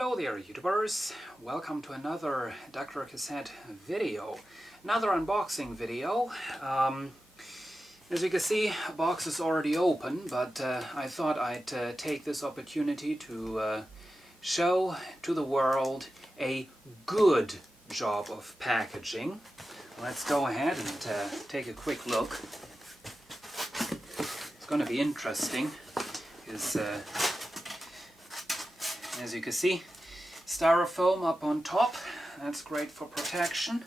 Hello there YouTubers, welcome to another DrCassette video, another unboxing video. As you can see, the box is already open, but I thought I'd take this opportunity to show to the world a good job of packaging. Let's go ahead and take a quick look. It's going to be interesting because as you can see, styrofoam up on top, that's great for protection.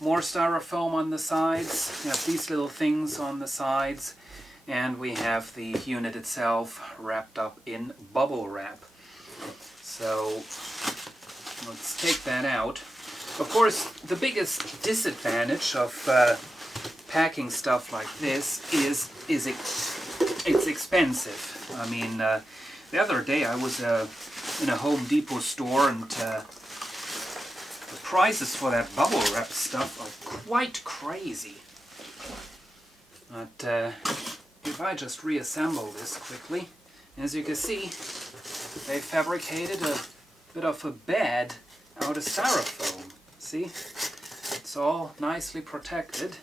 More styrofoam on the sides, we have these little things on the sides, and we have the unit itself wrapped up in bubble wrap. So let's take that out. Of course, the biggest disadvantage of packing stuff like this is it's expensive. I mean, the other day I was in a Home Depot store, and the prices for that bubble wrap stuff are quite crazy. But if I just reassemble this quickly, as you can see, they fabricated a bit of a bed out of styrofoam. See? It's all nicely protected,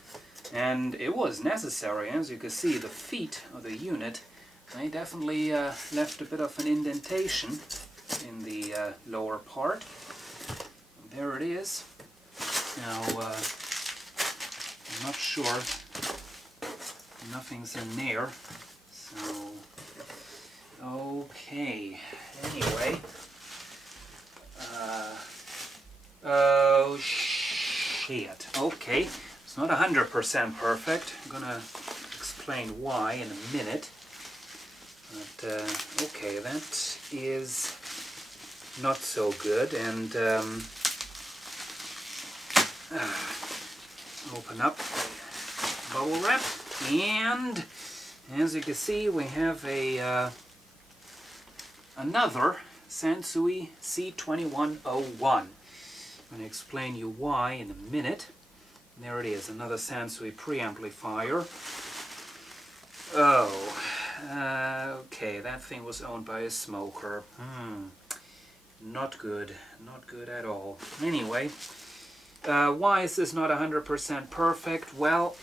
and it was necessary. As you can see, the feet of the unit, they definitely left a bit of an indentation in the lower part. There it is. Now, I'm not sure. Nothing's in there. So, okay. Anyway. Oh, shit. Okay. It's not 100% perfect. I'm gonna explain why in a minute. But, okay, that is not so good, and open up the bubble wrap, and as you can see, we have a another Sansui C2101. I'm going to explain you why in a minute. There it is, another Sansui preamplifier. Oh, okay, that thing was owned by a smoker. Not good. Not good at all. Anyway, why is this not 100% perfect? Well,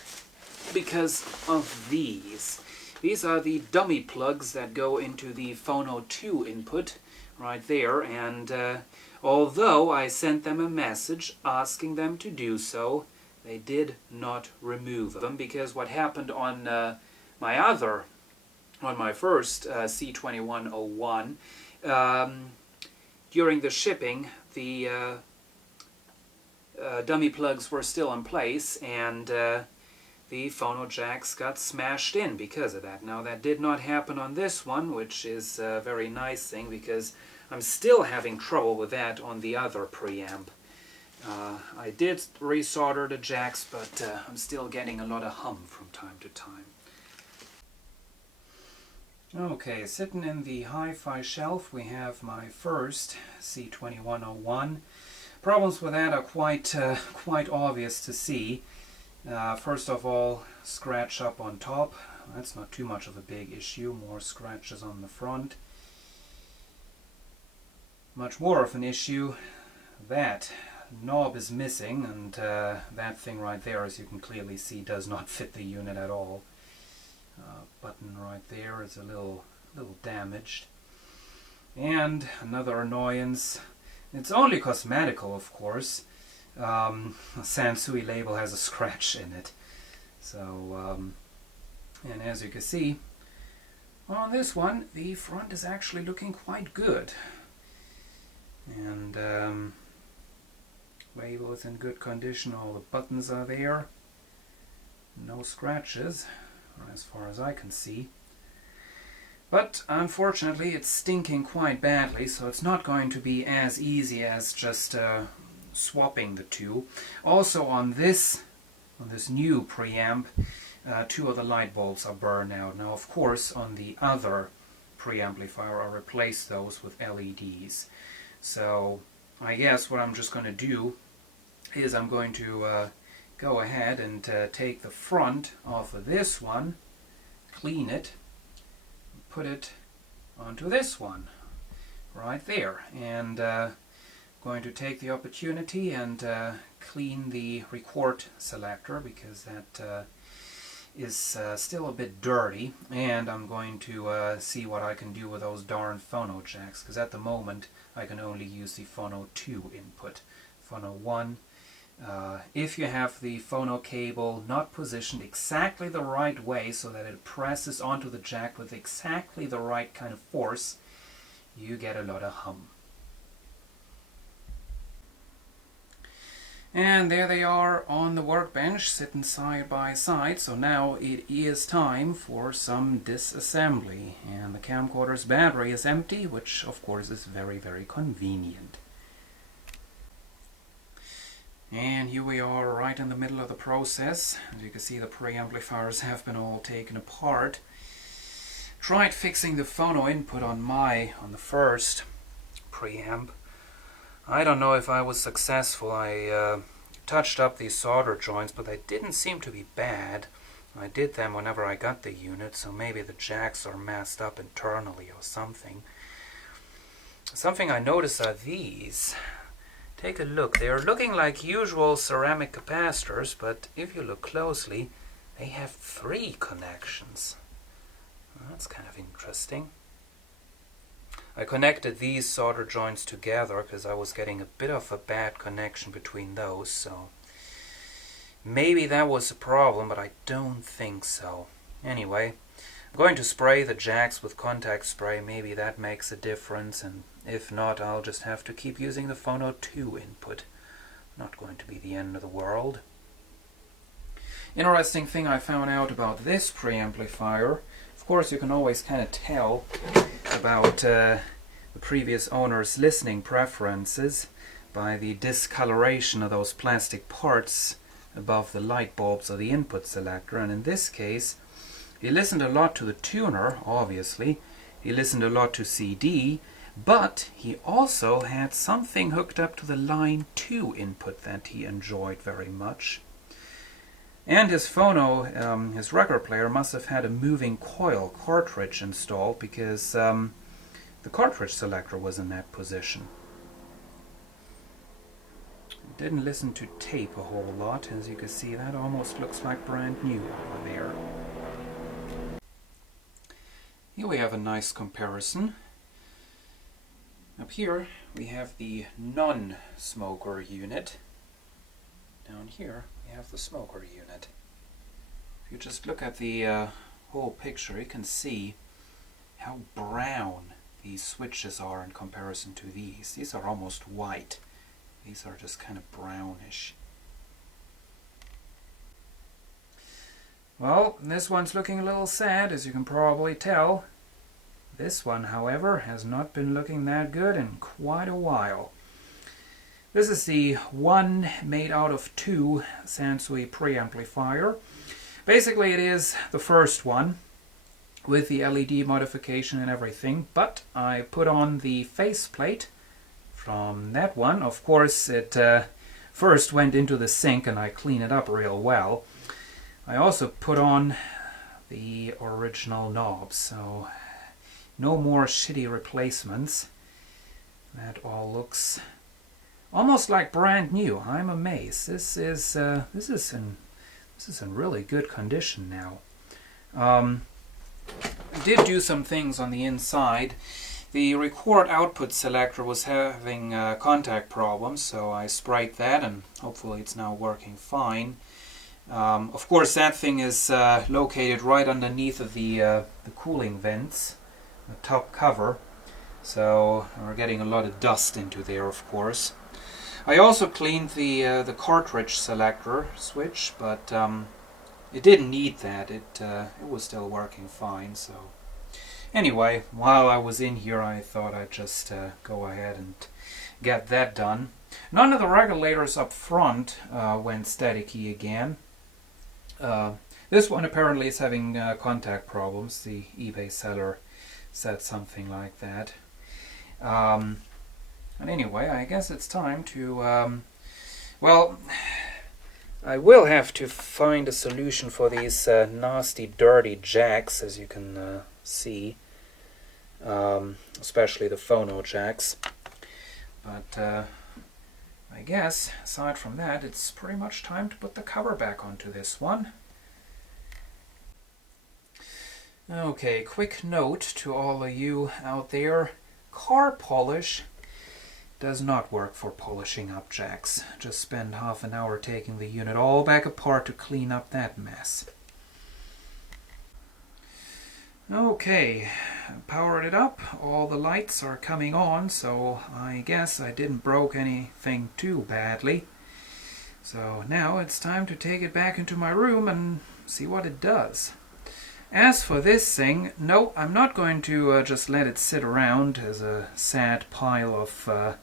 because of these. These are the dummy plugs that go into the Phono 2 input right there, and although I sent them a message asking them to do so, they did not remove them, because what happened on my first C2101, during the shipping, the dummy plugs were still in place, and the phono jacks got smashed in because of that. Now, that did not happen on this one, which is a very nice thing, because I'm still having trouble with that on the other preamp. I did resolder the jacks, but I'm still getting a lot of hum from time to time. Okay, sitting in the hi-fi shelf, we have my first C2101. Problems with that are quite obvious to see. First of all, scratch up on top. That's not too much of a big issue. More scratches on the front. Much more of an issue, that knob is missing, and that thing right there, as you can clearly see, does not fit the unit at all. Button right there is a little damaged. And another annoyance, it's only cosmetical, of course. A Sansui label has a scratch in it. So, and as you can see, on this one, the front is actually looking quite good. And label is in good condition, all the buttons are there. No scratches, as far as I can see. But unfortunately it's stinking quite badly, so it's not going to be as easy as just swapping the two. Also on this new preamp, two of the light bulbs are burned out. Now, of course, on the other preamplifier I replaced those with LEDs. So I guess what I'm just going to do is I'm going to go ahead and take the front off of this one, clean it, put it onto this one. right there. And going to take the opportunity and clean the record selector, because that is still a bit dirty, and I'm going to see what I can do with those darn phono jacks, because at the moment I can only use the phono 2 input. Phono 1, if you have the phono cable not positioned exactly the right way so that it presses onto the jack with exactly the right kind of force, you get a lot of hum. And there they are on the workbench, sitting side by side. So now it is time for some disassembly. And the camcorder's battery is empty, which of course is very, very convenient. And here we are right in the middle of the process. As you can see, the preamplifiers have been all taken apart. Tried fixing the phono input on the first preamp. I don't know if I was successful. I touched up these solder joints, but they didn't seem to be bad. I did them whenever I got the unit, so maybe the jacks are messed up internally or something. Something I noticed are these. Take a look. They are looking like usual ceramic capacitors, but if you look closely, they have 3 connections. That's kind of interesting. I connected these solder joints together because I was getting a bit of a bad connection between those, so maybe that was a problem, but I don't think so. Anyway, I'm going to spray the jacks with contact spray. Maybe that makes a difference, and if not, I'll just have to keep using the phono 2 input. Not going to be the end of the world. Interesting thing I found out about this preamplifier. Of course, you can always kind of tell about the previous owner's listening preferences by the discoloration of those plastic parts above the light bulbs of the input selector. And in this case, he listened a lot to the tuner, obviously. He listened a lot to CD, but he also had something hooked up to the line 2 input that he enjoyed very much. And his phono, his record player, must have had a moving coil cartridge installed, because the cartridge selector was in that position. Didn't listen to tape a whole lot. As you can see, that almost looks like brand new over there. Here we have a nice comparison. Up here we have the non-smoker unit. Down here we have the smoker unit. If you just look at the whole picture, you can see how brown these switches are in comparison to these. These are almost white. These are just kind of brownish. Well, this one's looking a little sad, as you can probably tell. This one, however, has not been looking that good in quite a while. This is the one made out of 2 Sansui preamplifier. Basically, it is the first one with the LED modification and everything, but I put on the faceplate from that one. Of course, it first went into the sink and I cleaned it up real well. I also put on the original knobs, so no more shitty replacements. That all looks almost like brand new. I'm amazed. This is in really good condition now. I did do some things on the inside. The record output selector was having contact problems, so I sprayed that, and hopefully it's now working fine. Of course, that thing is located right underneath of the cooling vents, the top cover, so we're getting a lot of dust into there, of course. I also cleaned the cartridge selector switch, but it didn't need that. It was still working fine. So anyway, while I was in here, I thought I'd just go ahead and get that done. None of the regulators up front went staticky again. This one apparently is having contact problems. The eBay seller said something like that. And anyway, I guess it's time to, well, I will have to find a solution for these nasty, dirty jacks, as you can see. especially the phono jacks. But I guess, aside from that, it's pretty much time to put the cover back onto this one. Okay, quick note to all of you out there. Car polish does not work for polishing up jacks. Just spend half an hour taking the unit all back apart to clean up that mess. Okay, powered it up. All the lights are coming on, so I guess I didn't broke anything too badly. So now it's time to take it back into my room and see what it does. As for this thing, no, I'm not going to just let it sit around as a sad pile of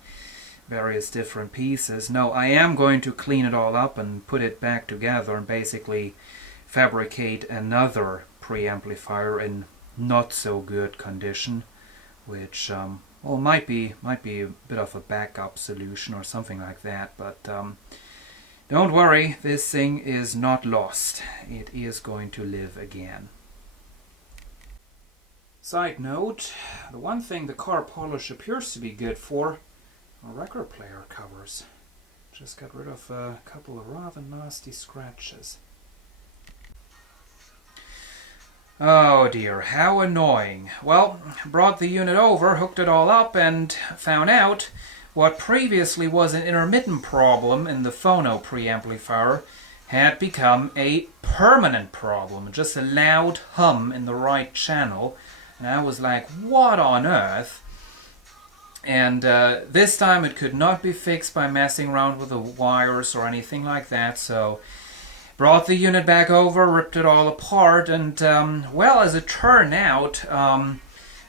various different pieces. No, I am going to clean it all up and put it back together and basically fabricate another preamplifier in not so good condition, which well, might be a bit of a backup solution or something like that. But don't worry, this thing is not lost. It is going to live again. Side note, the one thing the car polish appears to be good for are record player covers. Just got rid of a couple of rather nasty scratches. Oh dear, how annoying. Well, brought the unit over, hooked it all up, and found out what previously was an intermittent problem in the phono preamplifier had become a permanent problem. Just a loud hum in the right channel. And I was like, what on earth? And this time it could not be fixed by messing around with the wires or anything like that, so brought the unit back over, ripped it all apart, and well, as it turned out,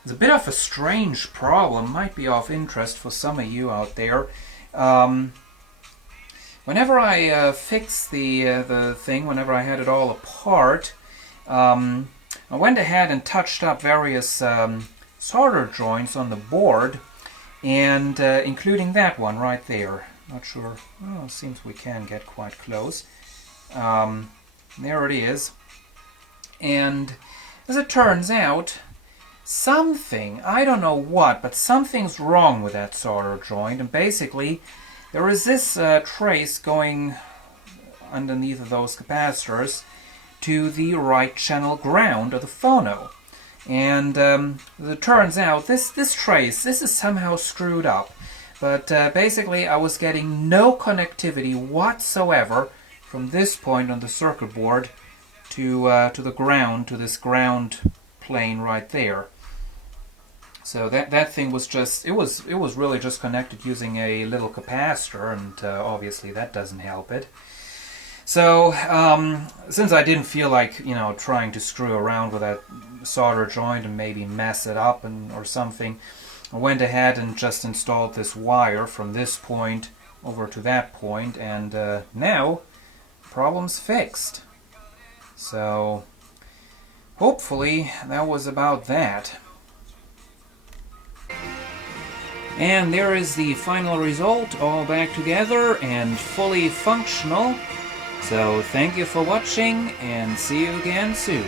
it's a bit of a strange problem. Might be of interest for some of you out there. Whenever I fixed the thing, whenever I had it all apart, I went ahead and touched up various solder joints on the board, and including that one right there. Not sure. Oh, it seems we can get quite close. There it is. And as it turns out, something, I don't know what, but something's wrong with that solder joint. And basically, there is this trace going underneath of those capacitors to the right channel ground of the phono. And as it turns out, this trace, this is somehow screwed up. But basically, I was getting no connectivity whatsoever from this point on the circuit board to the ground, to this ground plane right there. So that thing was just, it was really just connected using a little capacitor, and obviously that doesn't help it. So since I didn't feel like, you know, trying to screw around with that solder joint and maybe mess it up or something, I went ahead and just installed this wire from this point over to that point, and now problem's fixed. So hopefully that was about that. And there is the final result, all back together and fully functional. So thank you for watching, and see you again soon.